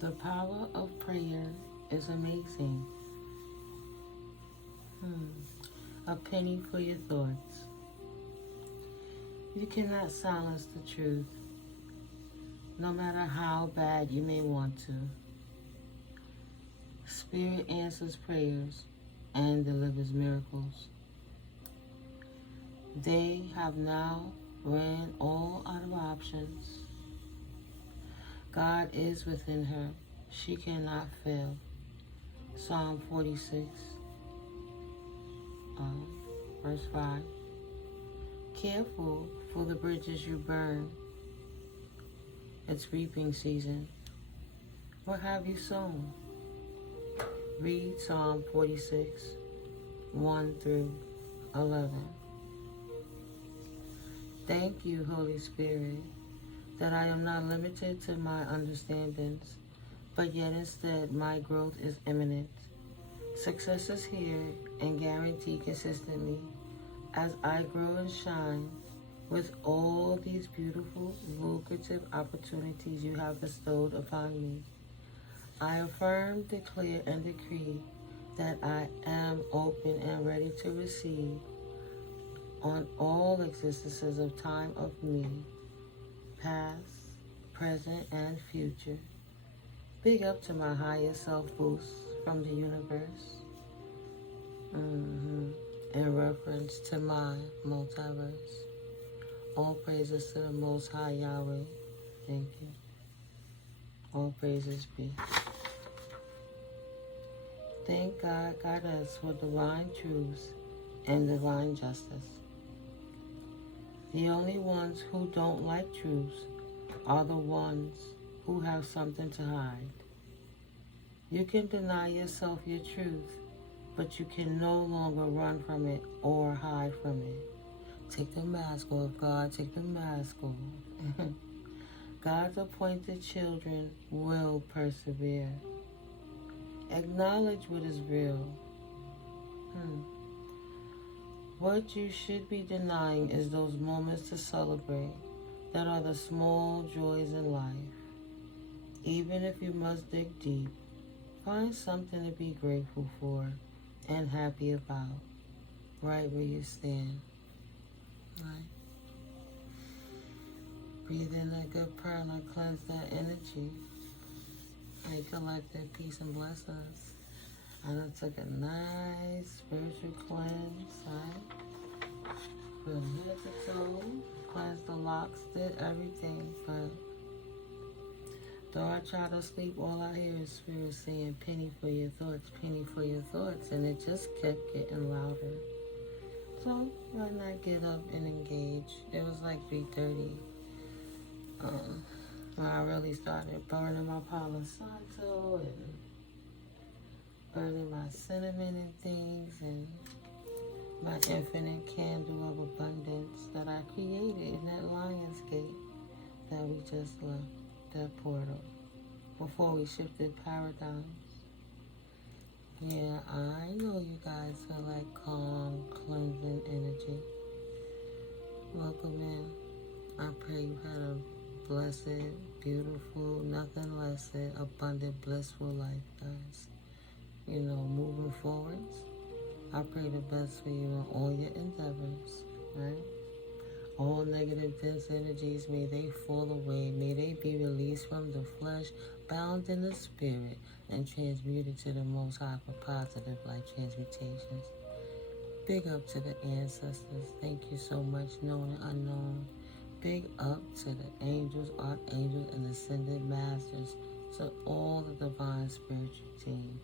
The power of prayer is amazing. A penny for your thoughts. You cannot silence the truth, no matter how bad you may want to. Spirit answers prayers and delivers miracles. They have now ran all out of options. God is within her. She cannot fail. Psalm 46, verse 5. Careful for the bridges you burn. It's reaping season. What have you sown? Read Psalm 46, 1 through 11. Thank you, Holy Spirit, that I am not limited to my understandings, but yet instead my growth is imminent. Success is here and guaranteed consistently as I grow and shine with all these beautiful, lucrative opportunities you have bestowed upon me. I affirm, declare, and decree that I am open and ready to receive on all existences of time of me, past, present, and future. Big up to my highest self boost from the universe. In reference to my multiverse. All praises to the Most High Yahweh. Thank you. All praises be. Thank GodGoddess for divine truths and divine justice. The only ones who don't like truths are the ones who have something to hide. You can deny yourself your truth, but you can no longer run from it or hide from it. Take the mask off, God. Take the mask off. God's appointed children will persevere. Acknowledge what is real. What you should be denying is those moments to celebrate that are the small joys in life. Even if you must dig deep, find something to be grateful for and happy about, right where you stand. Right? Breathe in that good prana, cleanse that energy, and collect that peace and blessings. I done took a nice spiritual cleanse, right? From head to toe, cleansed the locks, did everything, but though I try to sleep, all I hear is spirit saying, penny for your thoughts, and it just kept getting louder. So, why not get up and engage? It was like 3:30 when I really started burning my Palo Santo and burning my cinnamon and things and my infinite candle of abundance that I created in that lion's gate that we just left, that portal, before we shifted paradigms. Yeah, I know you guys feel like calm, cleansing energy. Welcome in. I pray you had a blessed, beautiful, nothing less than abundant, blissful life, guys. You know, moving forwards, I pray the best for you in all your endeavors, right? All negative, dense energies, may they fall away. May they be released from the flesh, bound in the spirit, and transmuted to the Most High for positive life transmutations. Big up to the ancestors. Thank you so much, known and unknown. Big up to the angels, archangels, and ascended masters, to all the divine spiritual team.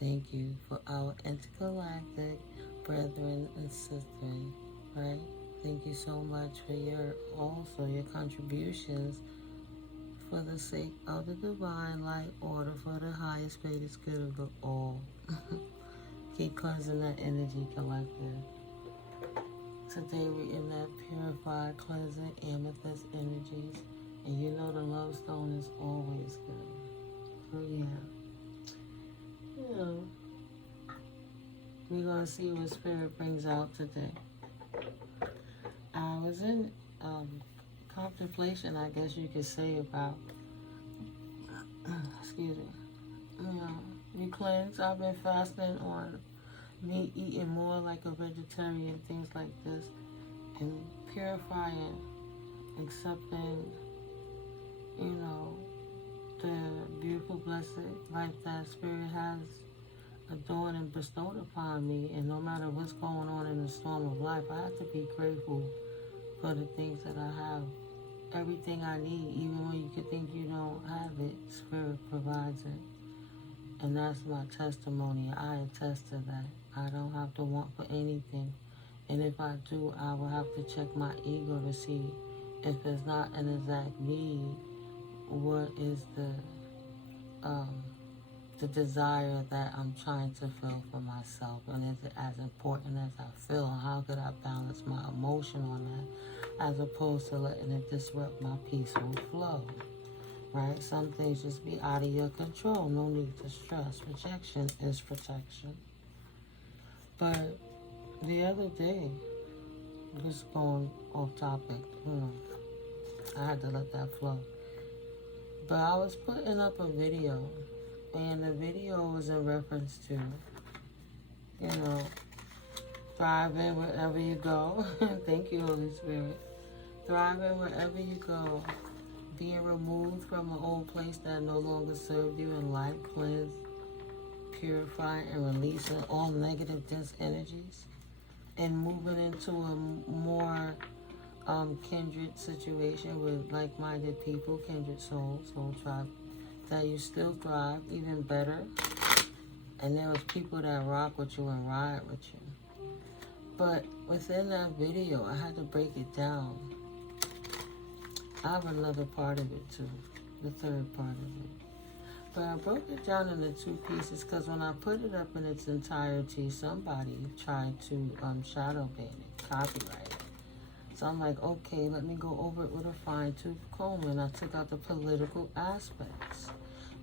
Thank you for our intergalactic brethren and sisters, right? Thank you so much for your contributions for the sake of the divine light order, for the highest, greatest good of the all. Keep cleansing that energy, collective. Today we're in that purified, cleansing amethyst energies, and you know the love stone is always good. So yeah, we're gonna see what spirit brings out today. I was in contemplation, I guess you could say, about excuse me. You cleanse. I've been fasting on meat, eating more like a vegetarian, things like this, and purifying, accepting, the beautiful, blessed life that Spirit has adorned and bestowed upon me. And no matter what's going on in the storm of life, I have to be grateful for the things that I have. Everything I need, even when you could think you don't have it, Spirit provides it. And that's my testimony. I attest to that. I don't have to want for anything. And if I do, I will have to check my ego to see if it's not an exact need, what is the desire that I'm trying to feel for myself, and is it as important as I feel, and how could I balance my emotion on that, as opposed to letting it disrupt my peaceful flow, right? Some things just be out of your control, no need to stress. Rejection is protection. But the other day, just going off topic, I had to let that flow. But I was putting up a video, and the video was in reference to, thriving wherever you go. Thank you, Holy Spirit. Thriving wherever you go. Being removed from an old place that no longer served you in life. Cleanse, purifying, and releasing all negative, dense energies. And moving into a more kindred situation with like-minded people, kindred souls, soul tribe, that you still thrive, even better. And there was people that rock with you and ride with you. But within that video, I had to break it down. I have another part of it too, the third part of it. But I broke it down into two pieces because when I put it up in its entirety, somebody tried to shadow ban it, copyright it. So I'm like, okay, let me go over it with a fine-tooth comb, and I took out the political aspects.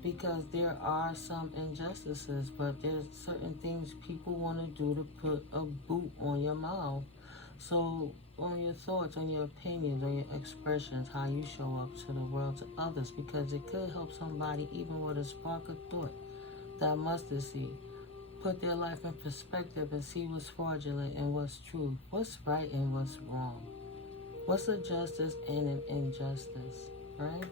Because there are some injustices, but there's certain things people want to do to put a boot on your mouth. So on your thoughts, on your opinions, on your expressions, how you show up to the world, to others, because it could help somebody even with a spark of thought, that mustard seed, put their life in perspective and see what's fraudulent and what's true, what's right and what's wrong, what's a justice and an injustice, right?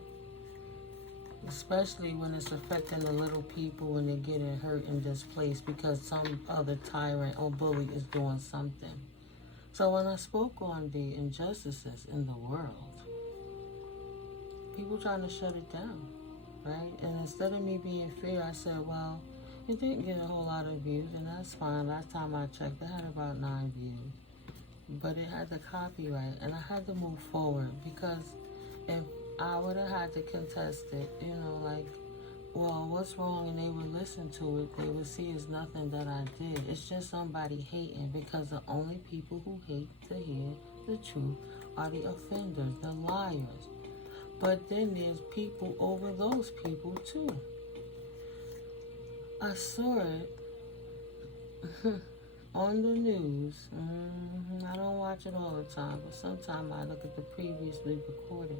Especially when it's affecting the little people when they're getting hurt and displaced because some other tyrant or bully is doing something. So when I spoke on the injustices in the world, people trying to shut it down, right? And instead of me being fair, I said, well, it didn't get a whole lot of views, and that's fine. Last time I checked, it had about 9 views. But it had the copyright, and I had to move forward because if I would have had to contest it, well, what's wrong? And they would listen to it. They would see it's nothing that I did. It's just somebody hating, because the only people who hate to hear the truth are the offenders, the liars. But then there's people over those people too. I saw it on the news. I don't watch it all the time, but sometimes I look at the previously recorded.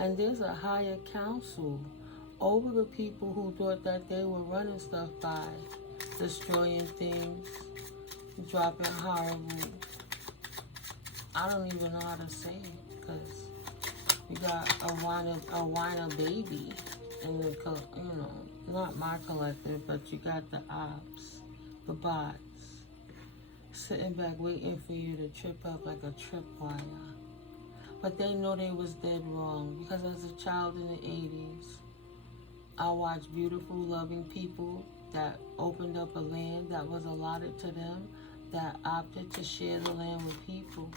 And there's a higher council over the people who thought that they were running stuff by destroying things, dropping horrible. I don't even know how to say it, because you got a whiner baby in the, not my collective, but you got the ops, the bots, sitting back waiting for you to trip up like a tripwire. But they know they was dead wrong, because as a child in the 80s, I watched beautiful, loving people that opened up a land that was allotted to them, that opted to share the land with people.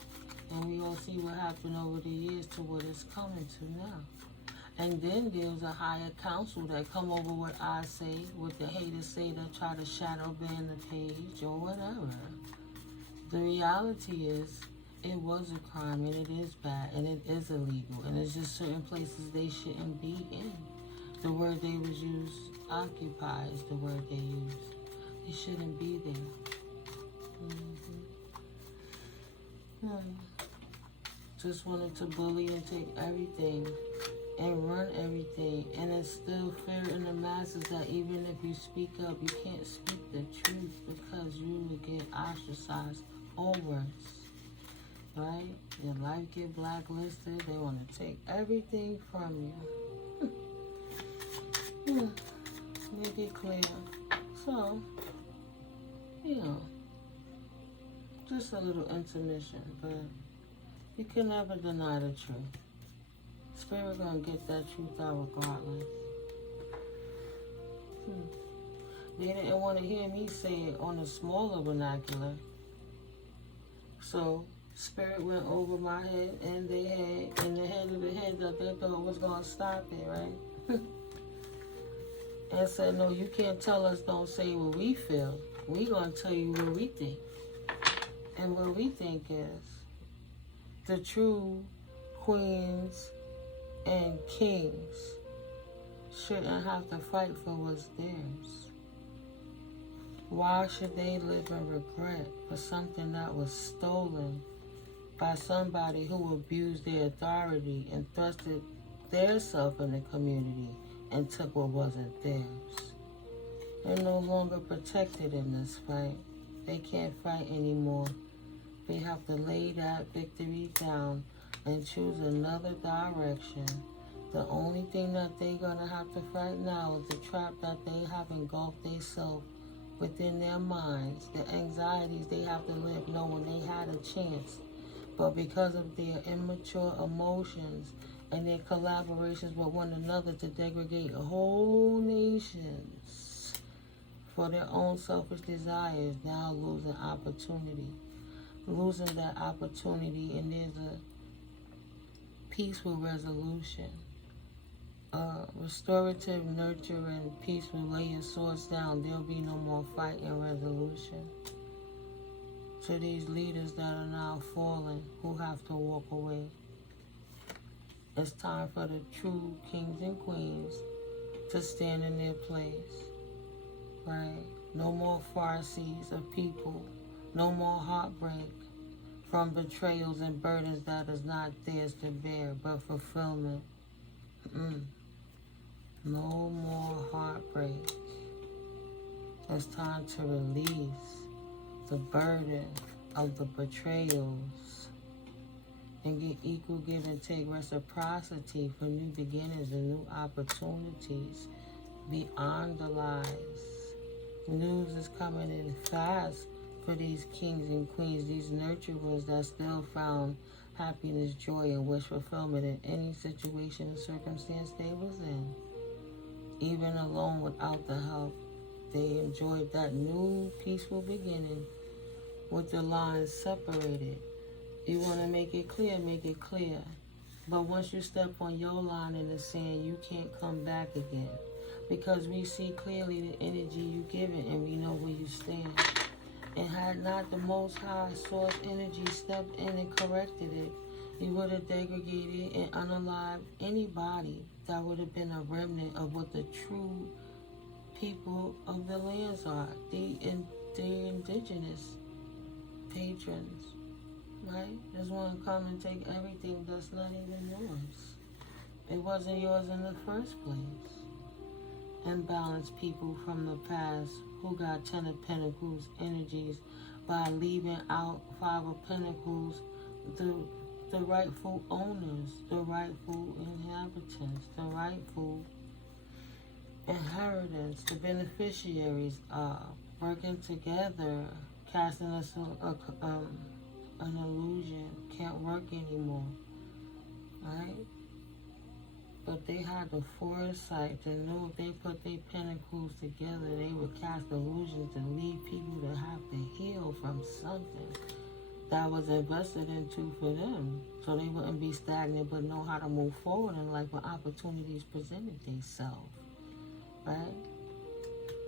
And we all see what happened over the years to what it's coming to now. And then there's a higher council that come over what I say, what the haters say, that try to shadow ban the page or whatever. The reality is, it was a crime, and it is bad, and it is illegal, and it's just certain places they shouldn't be in. The word they was used, occupy, is the word they used. They shouldn't be there. Just wanted to bully and take everything and run everything, and instill fear in the masses that even if you speak up, you can't speak the truth because you will get ostracized or worse, right? Your life get blacklisted. They want to take everything from you. Yeah, make it clear. So, you know, just a little intermission, but you can never deny the truth. Spirit gonna get that truth out regardless. They didn't want to hear me say it on a smaller vernacular. So Spirit went over my head and they had in the head of the head that they thought was gonna stop it, right? And said, no, you can't tell us don't say what we feel. We gonna tell you what we think. And what we think is the true queens and kings shouldn't have to fight for what's theirs. Why should they live in regret for something that was stolen by somebody who abused their authority and thrusted their self in the community and took what wasn't theirs? They're no longer protected in this fight. They can't fight anymore. They have to lay that victory down and choose another direction. The only thing that they're going to have to fight now is the trap that they have engulfed themselves within their minds, the anxieties they have to live knowing they had a chance. But because of their immature emotions and their collaborations with one another to degrade whole nations for their own selfish desires, now losing opportunity. Losing that opportunity, and there's a peaceful resolution. Restorative, nurturing, peaceful, lay your swords down. There'll be no more fight and resolution. To these leaders that are now falling, who have to walk away. It's time for the true kings and queens to stand in their place. Right? No more farces of people. No more heartbreak from betrayals and burdens that is not theirs to bear, but fulfillment. No more heartbreak. It's time to release the burden of the betrayals and get equal give and take reciprocity for new beginnings and new opportunities beyond the lies. News is coming in fast for these kings and queens, these nurturers that still found happiness, joy, and wish fulfillment in any situation or circumstance they was in. Even alone without the help, they enjoyed that new peaceful beginning with the lines separated. You want to make it clear, make it clear. But once you step on your line in the sand, you can't come back again. Because we see clearly the energy you give it and we know where you stand. And had not the Most High Source energy stepped in and corrected it, he would have degraded and unalived anybody that would have been a remnant of what the true people of the lands are, the indigenous patrons, right? Just want to come and take everything that's not even yours. It wasn't yours in the first place. Imbalanced people from the past who got 10 of Pentacles energies by leaving out 5 of Pentacles, the rightful owners, the rightful inhabitants, the rightful inheritance, the beneficiaries are working together, casting us an illusion, can't work anymore, right? But they had the foresight to know if they put their pentacles together, they would cast illusions and lead people to have to heal from something that was invested into for them. So they wouldn't be stagnant but know how to move forward in life when opportunities presented themselves. Right?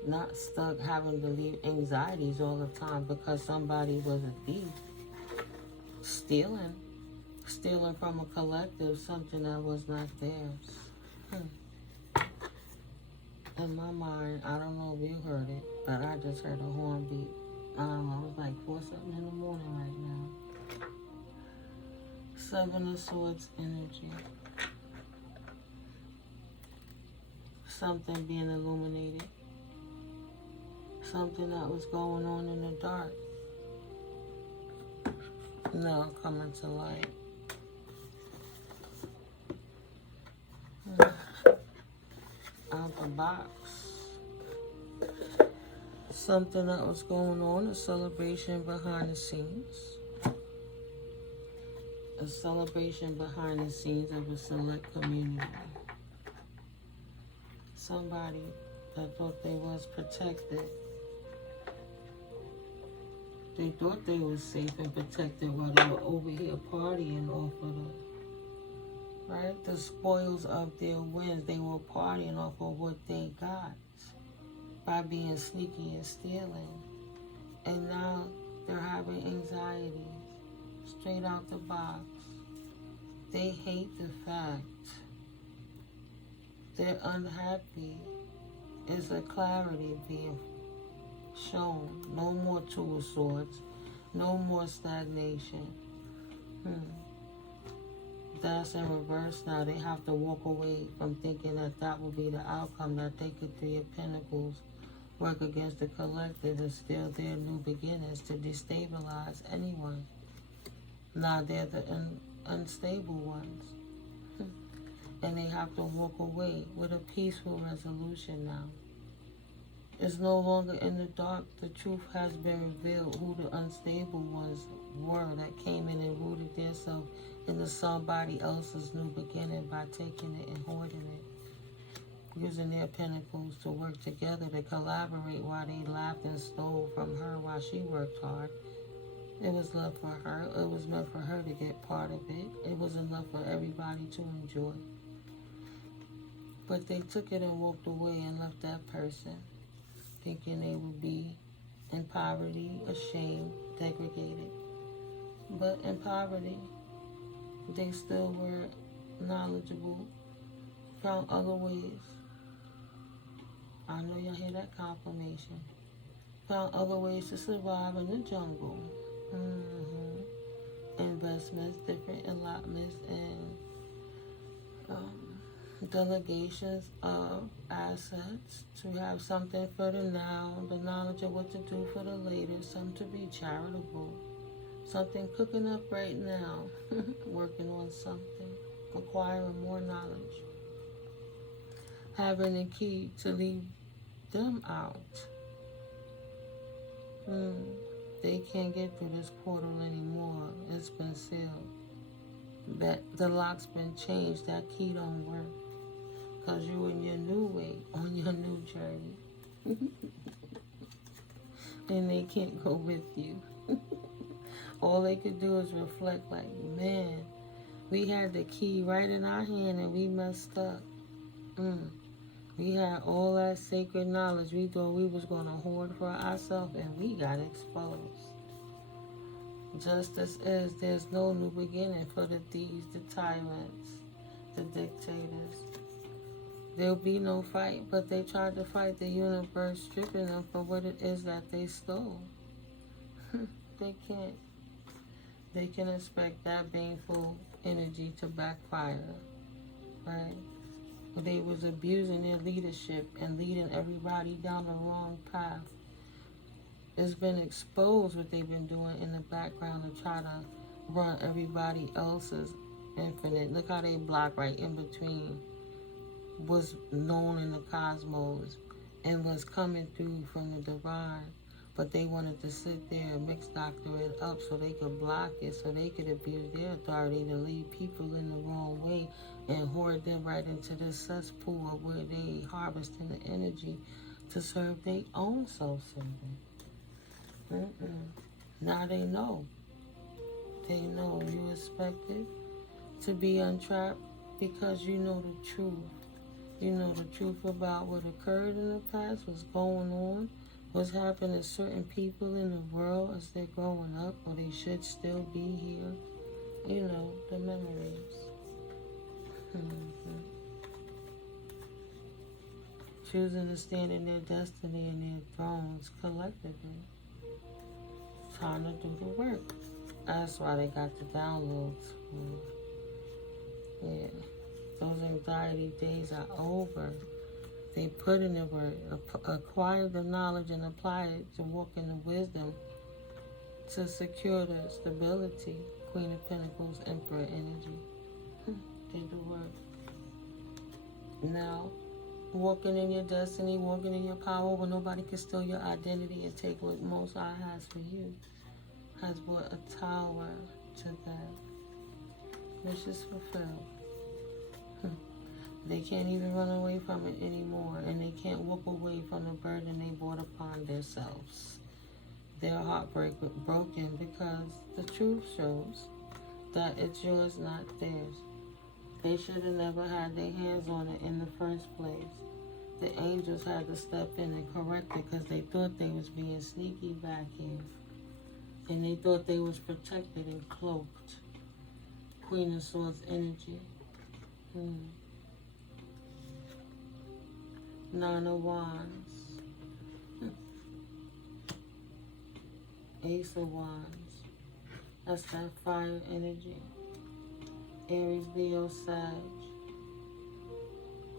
Not stuck having to leave anxieties all the time because somebody was a thief. Stealing from a collective, something that was not theirs. In my mind, I don't know if you heard it, but I just heard a horn beat. I don't know, it was like 4 something in the morning right now. 7 of Swords energy. something being illuminated. Something that was going on in the dark. Now coming to light. Out the box. Something that was going on, a celebration behind the scenes. A celebration behind the scenes of a select community. Somebody that thought they was protected. They thought they was safe and protected while they were over here partying off of the spoils of their wins. They were partying off of what they got by being sneaky and stealing. And now they're having anxiety straight out the box. They hate the fact. They're unhappy. It's a clarity being shown. No more Two of Swords. No more stagnation. That's in reverse now. They have to walk away from thinking that that will be the outcome, that they could, Three of Pentacles, work against the collective and steal their new beginnings to destabilize anyone. Now they're the unstable ones. And they have to walk away with a peaceful resolution now. It's no longer in the dark. The truth has been revealed who the unstable ones were that came in and rooted themselves into somebody else's new beginning by taking it and hoarding it. Using their pentacles to work together to collaborate while they laughed and stole from her while she worked hard. It was love for her. It was meant for her to get part of it. It was enough for everybody to enjoy. But they took it and walked away and left that person thinking they would be in poverty, ashamed, degraded. But in poverty, they still were knowledgeable, found other ways. I know y'all hear that confirmation. Found other ways to survive in the jungle. Investments, different allotments, and delegations of assets to have something for the now, the knowledge of what to do for the later, some to be charitable, something cooking up right now, working on something, acquiring more knowledge, having a key to leave them out. They can't get through this portal anymore. It's been sealed. That the lock's been changed. That key don't work. Because you're in your new way, on your new journey. And they can't go with you. All they could do is reflect like, man, we had the key right in our hand and we messed up. We had all that sacred knowledge. We thought we was going to hoard for ourselves and we got exposed. Justice is, there's no new beginning for the thieves, the tyrants, the dictators. There'll be no fight, but they tried to fight the universe, stripping them for what it is that they stole. They can't. They can expect that baneful energy to backfire, right? But they was abusing their leadership and leading everybody down the wrong path. It's been exposed what they've been doing in the background to try to run everybody else's infinite. Look how they block right in between what's known in the cosmos and what's coming through from the divine. But they wanted to sit there and mix doctor it up so they could block it, so they could abuse their authority to lead people in the wrong way and hoard them right into this cesspool where they harvesting the energy to serve their own soul-serving. Now they know. They know you expected to be untrapped because you know the truth. You know the truth about what occurred in the past, what's going on, what's happening to certain people in the world as they're growing up, or they should still be here. You know, the memories. Choosing to stand in their destiny and their thrones collectively. Time to do the work. That's why they got the downloads. Yeah. Those anxiety days are over. They put in the work, acquire the knowledge and apply it to walk in the wisdom to secure the stability. Queen of Pentacles, Emperor energy. Did the work. Now, walking in your destiny, walking in your power where nobody can steal your identity and take what Most High has for you, has brought a tower to them. Which is fulfilled. They can't even run away from it anymore, and they can't walk away from the burden they brought upon themselves. Their heart broken because the truth shows that it's yours, not theirs. They should have never had their hands on it in the first place. The angels had to step in and correct it because they thought they was being sneaky back in. And they thought they was protected and cloaked. Queen of Swords energy. Nine of Wands. Ace of Wands. That's that fire energy. Aries, Leo, Sag.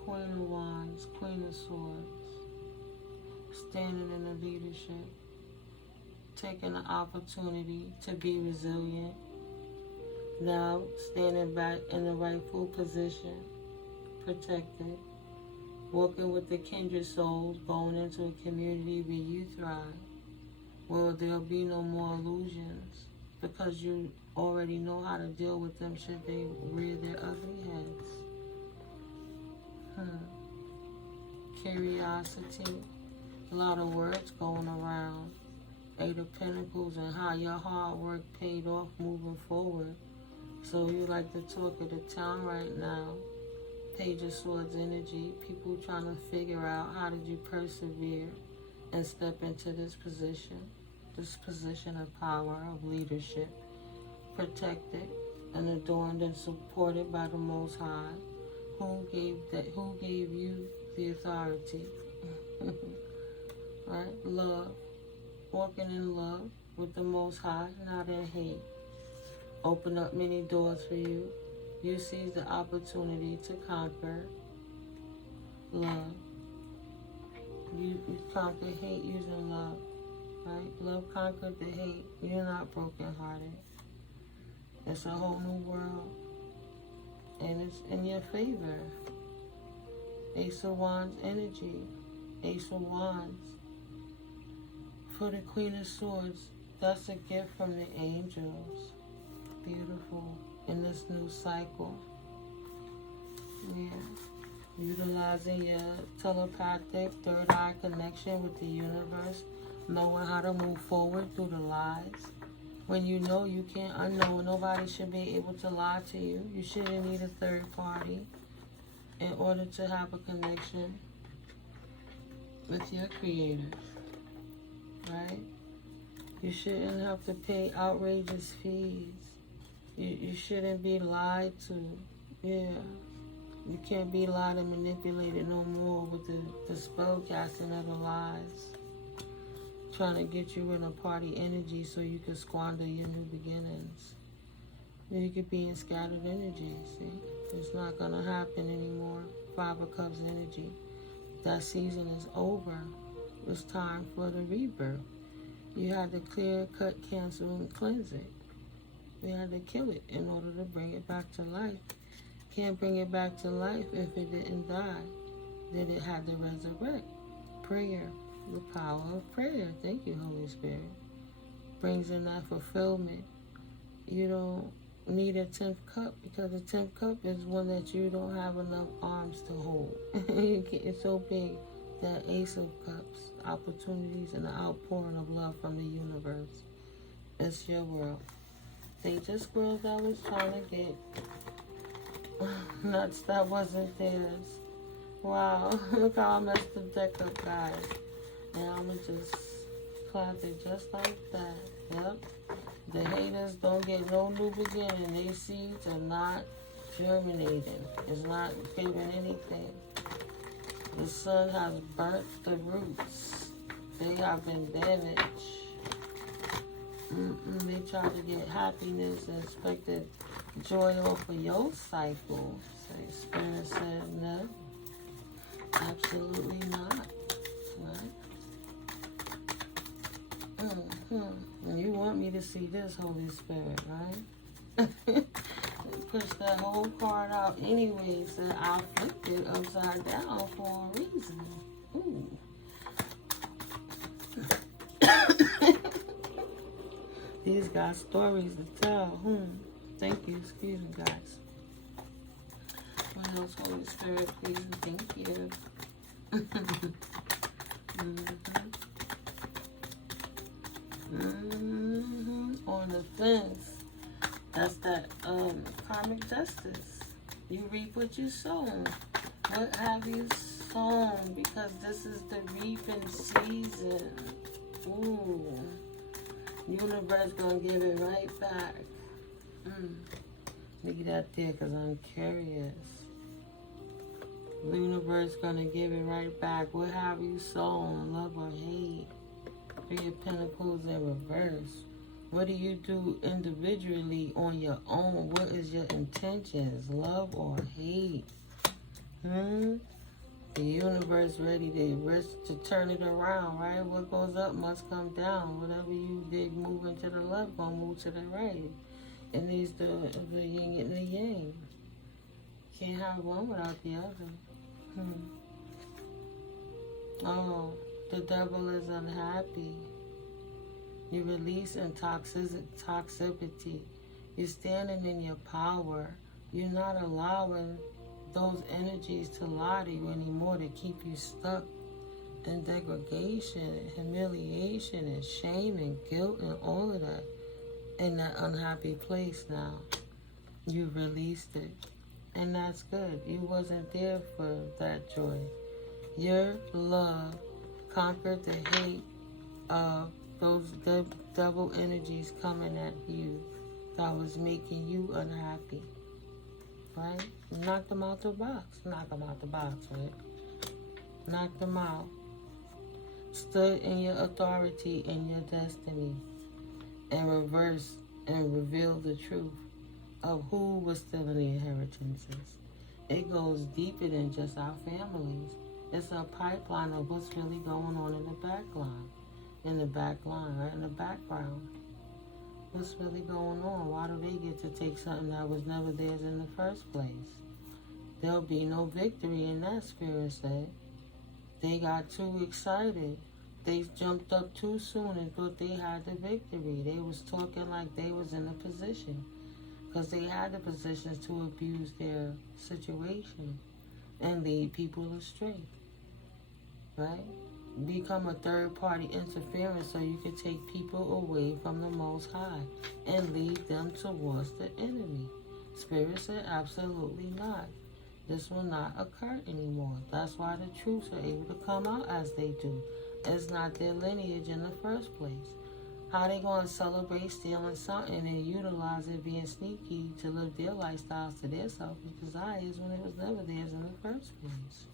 Queen of Wands, Queen of Swords. Standing in the leadership. Taking the opportunity to be resilient. Now standing back in the rightful position. Protected. Working with the kindred souls, going into a community where you thrive. Well, there'll be no more illusions because you already know how to deal with them should they rear their ugly heads. Curiosity, a lot of words going around. Eight of Pentacles and how your hard work paid off moving forward. So you like the talk of the town right now. Page of Swords energy, people trying to figure out how did you persevere and step into this position of power, of leadership, protected and adorned and supported by the Most High, who gave you the authority, right? Love, walking in love with the Most High, not in hate. Open up many doors for you. You seize the opportunity to conquer love. You conquer hate using love, right? Love conquered the hate. You're not brokenhearted. It's a whole new world, and it's in your favor. Ace of Wands energy. Ace of Wands. For the Queen of Swords, that's a gift from the angels. Beautiful. In this new cycle. Yeah. Utilizing your telepathic third eye connection with the universe, knowing how to move forward through the lies. When you know you can't unknow, nobody should be able to lie to you. You shouldn't need a third party in order to have a connection with your creator, right? You shouldn't have to pay outrageous fees. You shouldn't be lied to. Yeah. You can't be lied and manipulated no more with the spell casting of the lies. Trying to get you in a party energy so you can squander your new beginnings. You could be in scattered energy, see? It's not going to happen anymore. Five of Cups energy. That season is over. It's time for the rebirth. You had to clear, cut, cancel, and cleanse it. We had to kill it in order to bring it back to life. Can't bring it back to life if it didn't die. Then it had to resurrect. Prayer, the power of prayer. Thank you, Holy Spirit. Brings in that fulfillment. You don't need a 10th cup because the 10th cup is one that you don't have enough arms to hold. It's so big. That Ace of Cups, opportunities and the outpouring of love from the universe. It's your world. They just squirrels I was trying to get. Nuts that wasn't theirs. Wow, look how I messed the deck up, guys. And I'm going to just clap it just like that. Yep. The haters don't get no new beginning. They seeds are not germinating. It's not giving anything. The sun has burnt the roots. They have been damaged. They try to get happiness and expected joy off of your cycle. So Spirit said no. Absolutely not. Right? And you want me to see this, Holy Spirit, right? Push that whole card out anyways, and I'll flip it upside down for a reason. Ooh. These got stories to tell. Thank you. Excuse me, guys. What else, Holy Spirit, please? Thank you. On the fence. That's that karmic justice. You reap what you sow. What have you sown? Because this is the reaping season. Ooh. Universe gonna give it right back. Leave that there because I'm curious. The universe gonna give it right back. What have you sown? Love or hate? Three of Pentacles in reverse. What do you do individually on your own? What is your intentions? Love or hate? The universe ready to turn it around, right? What goes up must come down. Whatever you did moving to the left, gonna move to the right. It needs the yin and the yang. Can't have one without the other. Oh, the devil is unhappy. You're releasing toxicity. You're standing in your power. You're not allowing those energies to lie to you anymore, to keep you stuck in degradation and humiliation and shame and guilt and all of that. In that unhappy place now. You released it. And that's good. You wasn't there for that joy. Your love conquered the hate of those devil energies coming at you that was making you unhappy. Right? Knock them out the box. Knock them out the box, right? Knock them out. Stood in your authority and your destiny. And reverse and reveal the truth of who was stealing the inheritances. It goes deeper than just our families. It's a pipeline of what's really going on in the backline. In the back line, right? In the background. What's really going on? Why do they get to take something that was never theirs in the first place? There'll be no victory in that, Spirit said. They got too excited. They jumped up too soon and thought they had the victory. They was talking like they was in a position. Because they had the positions to abuse their situation and lead people astray. Right? Become a third-party interference so you can take people away from the Most High and lead them towards the enemy. Spirit said absolutely not. This will not occur anymore. That's why the truths are able to come out as they do. It's not their lineage in the first place. How they going to celebrate stealing something and utilize it being sneaky to live their lifestyles to their selfish desires when it was never theirs in the first place?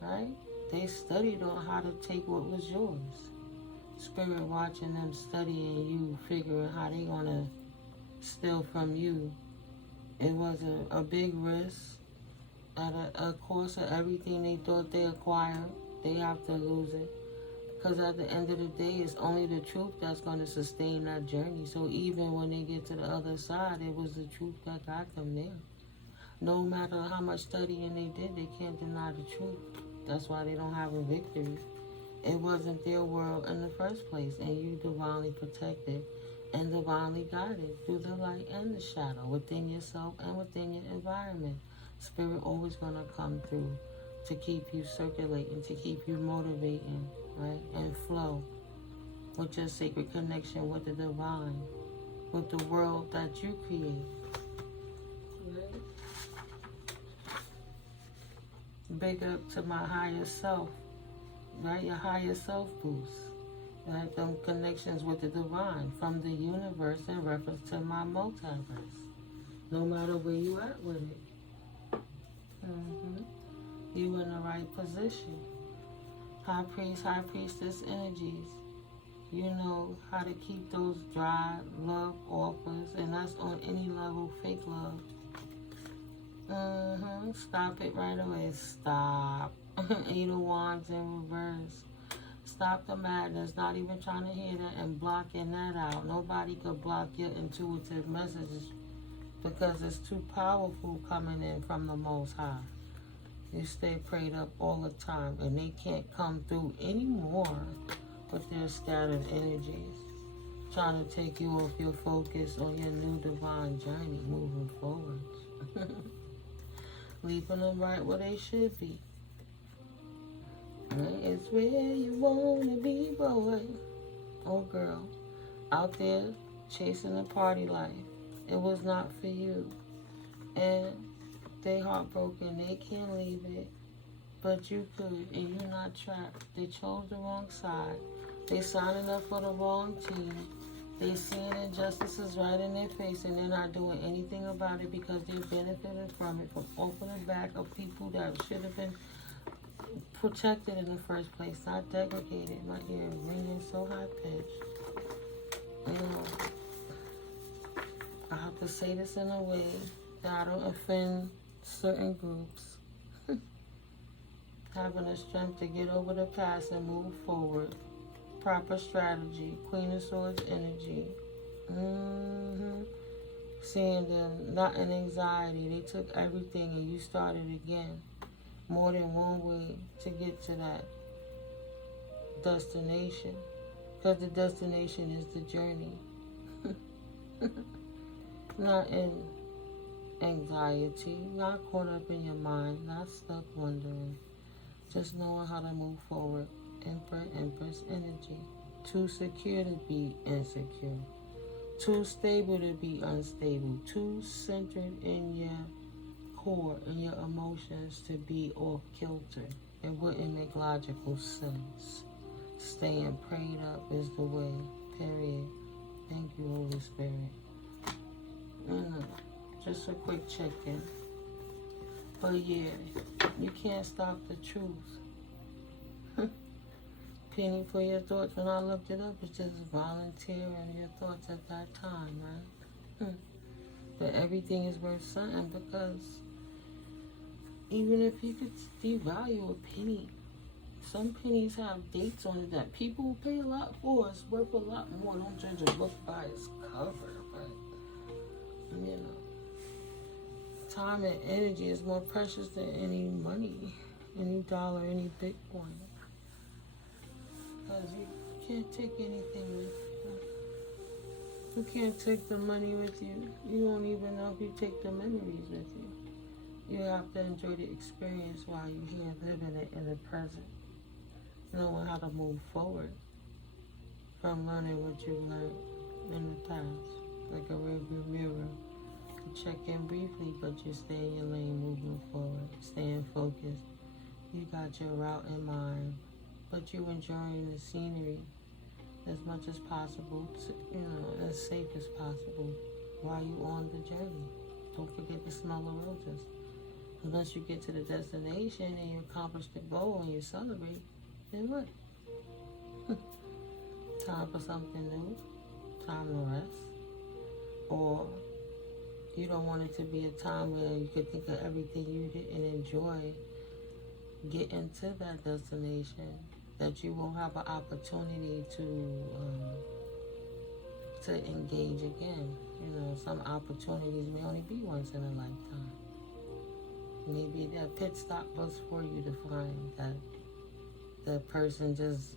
Right? They studied on how to take what was yours. Spirit watching them studying you, figuring how they going to steal from you. It was a big risk. At a cost of everything they thought they acquired, they have to lose it. Because at the end of the day, it's only the truth that's going to sustain that journey. So even when they get to the other side, it was the truth that got them there. No matter how much studying they did, they can't deny the truth. That's why they don't have a victory. It wasn't their world in the first place, and you divinely protected and divinely guided through the light and the shadow, within yourself and within your environment. Spirit always going to come through to keep you circulating, to keep you motivating, right? And flow with your sacred connection with the divine, with the world that you create. Right? Big up to my higher self, right? Your higher self boost. Right? Them connections with the divine from the universe in reference to my multiverse. No matter where you at with it. You in the right position. High priest, high priestess energies. You know how to keep those dry love offers, and that's on any level, fake love. Stop it right away. Stop. Eight of Wands in reverse. Stop the madness. Not even trying to hear that and blocking that out. Nobody could block your intuitive messages because it's too powerful coming in from the Most High. You stay prayed up all the time and they can't come through anymore with their scattered energies, trying to take you off your focus on your new divine journey moving forward. Leaving them right where they should be. It's where you want to be, boy or girl. Out there chasing a party life. It was not for you. And they heartbroken. They can't leave it. But you could, and you're not trapped. They chose the wrong side. They signing up for the wrong team. They seeing injustices right in their face, and they're not doing anything about it because they're benefiting from it, from opening back of people that should have been protected in the first place, not degraded. My ear ringing so high pitched. You know, I have to say this in a way that I don't offend certain groups. Having the strength to get over the past and move forward. Proper strategy. Queen of Swords energy. Seeing them not in anxiety. They took everything and you started again. More than one way to get to that destination. Because the destination is the journey. Not in anxiety, not caught up in your mind, not stuck wondering. Just knowing how to move forward. Emperor, Empress energy. Too secure to be insecure. Too stable to be unstable. Too centered in your core and your emotions to be off kilter. It wouldn't make logical sense. Staying prayed up is the way. Period. Thank you, Holy Spirit. Just a quick check-in. But yeah, you can't stop the truth. Penny for your thoughts. When I looked it up, it's just volunteering your thoughts at that time, right? But everything is worth something because even if you could devalue a penny, some pennies have dates on it that people will pay a lot for. It's worth a lot more. Don't judge a book by its cover, but you know, time and energy is more precious than any money, any dollar, any Bitcoin. Because you can't take anything with you. You can't take the money with you. You won't even know if you take the memories with you. You have to enjoy the experience while you're here, living it in the present. Knowing how to move forward from learning what you learned in the past. Like a rearview mirror. You check in briefly, but you stay in your lane moving forward. Staying focused. You got your route in mind, but you enjoying the scenery as much as possible, as safe as possible while you on the journey. Don't forget to smell the roses. Unless you get to the destination and you accomplish the goal and you celebrate, then what? Time for something new. Time to rest. Or you don't want it to be a time where you could think of everything you didn't enjoy getting to that destination, that you won't have an opportunity to engage again. Some opportunities may only be once in a lifetime. Maybe that pit stop was for you to find that the person just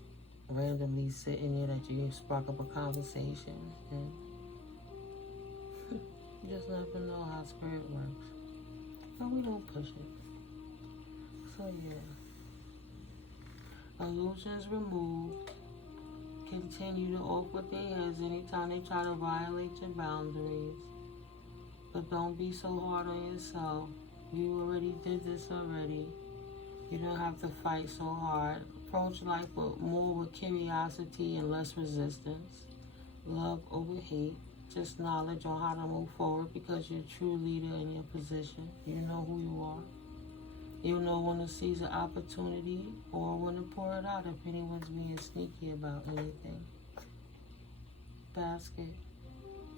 randomly sitting there that you spark up a conversation, and you just never know how spirit works. But we don't push it. So yeah. Illusions removed. Continue to off with their heads anytime they try to violate your boundaries. But don't be so hard on yourself. You already did this already. You don't have to fight so hard. Approach life more with curiosity and less resistance. Love over hate. Just knowledge on how to move forward because you're a true leader in your position. You know who you are. You know when to seize an opportunity or when to pour it out if anyone's being sneaky about anything. Basket.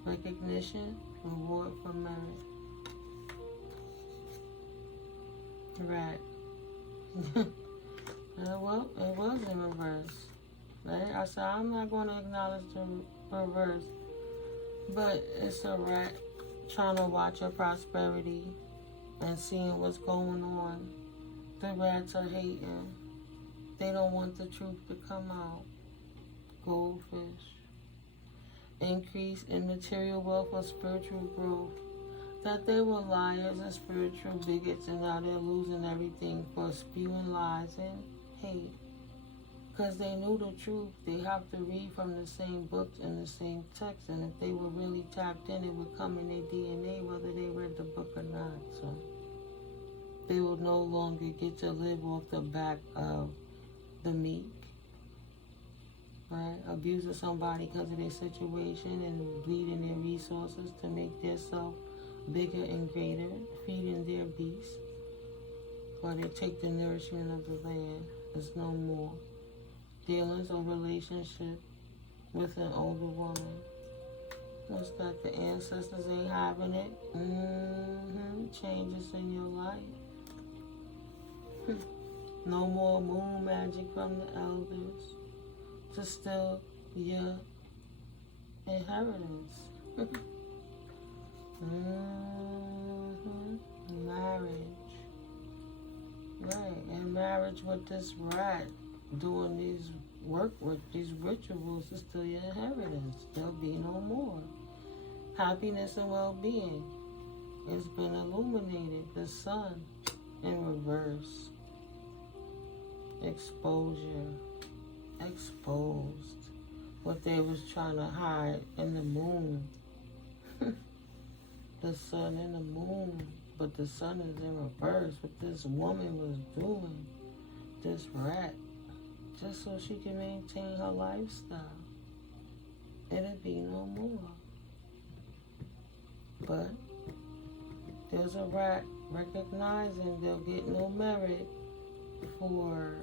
Recognition, reward for merit. Rat. Well, it was in reverse. Right? I said, I'm not going to acknowledge the reverse. But it's a rat trying to watch your prosperity and seeing what's going on. The rats are hating. They don't want the truth to come out. Goldfish. Increase in material wealth or spiritual growth. That they were liars and spiritual bigots, and now they're losing everything for spewing lies and hate. Because they knew the truth. They have to read from the same books and the same text. And if they were really tapped in, it would come in their DNA whether they read the book or not. So they will no longer get to live off the back of the meek. Right? Abusing somebody because of their situation and bleeding their resources to make their self bigger and greater, feeding their beast. While they take the nourishment of the land. There's no more. Dealings or relationship with an older woman. What's that? The ancestors ain't having it. Changes in your life. No more moon magic from the elders to steal your inheritance. Marriage. Right. And marriage with this rat. Doing these work with these rituals to steal your inheritance. There'll be no more. Happiness and well-being. It's been illuminated. The sun in reverse. Exposure. Exposed. What they was trying to hide in the moon. The sun and the moon. But the sun is in reverse. What this woman was doing. This rat. Just so she can maintain her lifestyle. It'll be no more. But there's a rat recognizing they'll get no merit for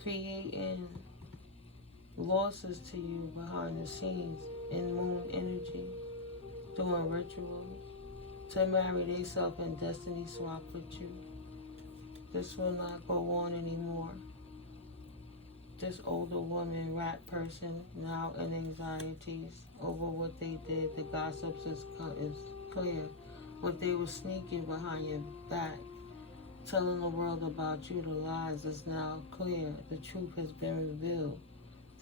creating losses to you behind the scenes in moon energy, doing rituals to marry themselves and destiny swap with you. This will not go on anymore. This older woman, rat person, now in anxieties over what they did. The gossips is clear. What they were sneaking behind your back, telling the world about you, the lies is now clear. The truth has been revealed.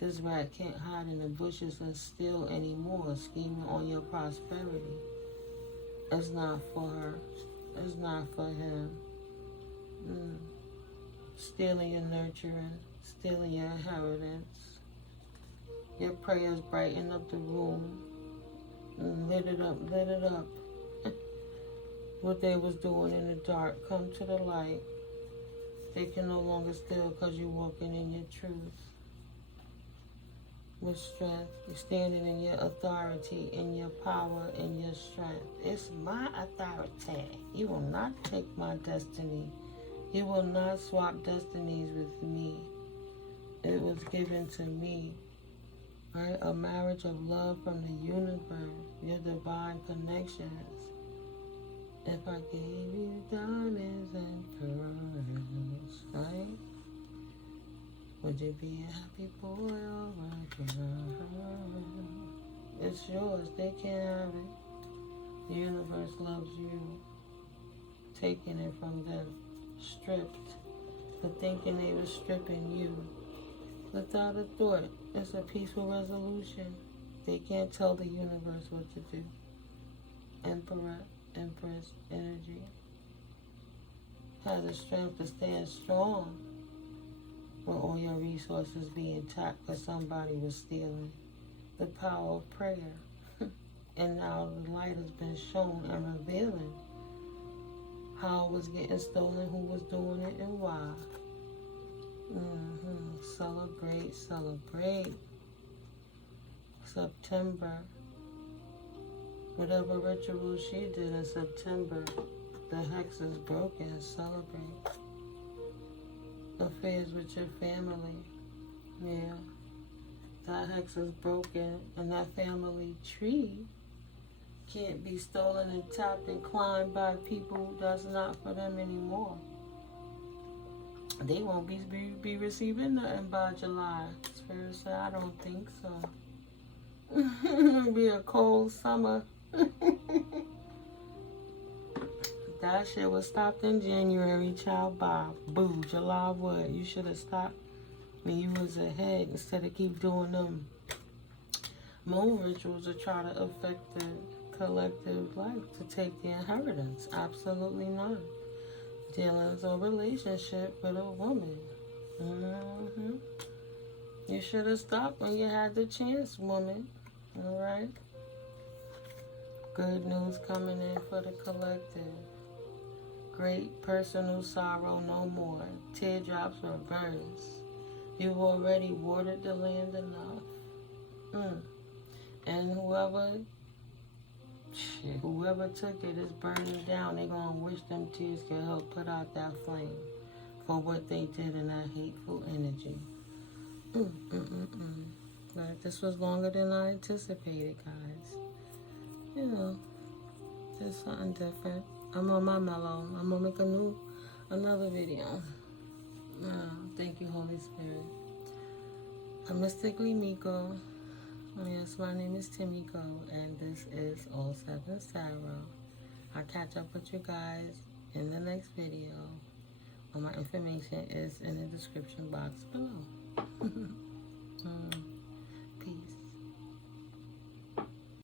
This rat can't hide in the bushes and steal anymore, scheming on your prosperity. It's not for her. It's not for him. Stealing your nurturing, stealing your inheritance. Your prayers brighten up the room. Lit it up, lit it up. What they was doing in the dark, come to the light. They can no longer steal because you're walking in your truth. With strength, you're standing in your authority, in your power, in your strength. It's my authority. You will not take my destiny. You will not swap destinies with me. It was given to me. Right? A marriage of love from the universe. Your divine connections. If I gave you diamonds and pearls, right? Would you be a happy boy or a girl? It's yours. They can't have it. The universe loves you. Taking it from them. Stripped, but thinking they were stripping you. Without a thought, it's a peaceful resolution. They can't tell the universe what to do. Emperor, Empress energy. Have the strength to stand strong when all your resources being tapped because somebody was stealing. The power of prayer. And now the light has been shown and revealing how it was getting stolen, who was doing it, and why. Celebrate, celebrate. September. Whatever ritual she did in September, the hex is broken. Celebrate. Affairs with your family. That hex is broken, and that family tree can't be stolen and tapped and climbed by people that's not for them anymore. They won't be receiving nothing by July. Spirit said, I don't think so. It'll be a cold summer. That shit was stopped in January, child. Bye. Boo. July what? You should have stopped when you was ahead instead of keep doing them moon rituals to try to affect the collective life to take the inheritance. Absolutely not. Dealings or relationship with a woman. You should have stopped when you had the chance, woman. Alright? Good news coming in for the collective. Great personal sorrow no more. Teardrops reverse. You've already watered the land enough. And whoever took it is burning down. They're going to wish them tears could help put out that flame for what they did in that hateful energy. But this was longer than I anticipated, guys. You know, just something different. I'm on my mellow. I'm going to make another video. Thank you, Holy Spirit. I'm Mystically Miko. Yes, my name is NeuMico, and this is All Seven Tarot. I'll catch up with you guys in the next video. All my information is in the description box below.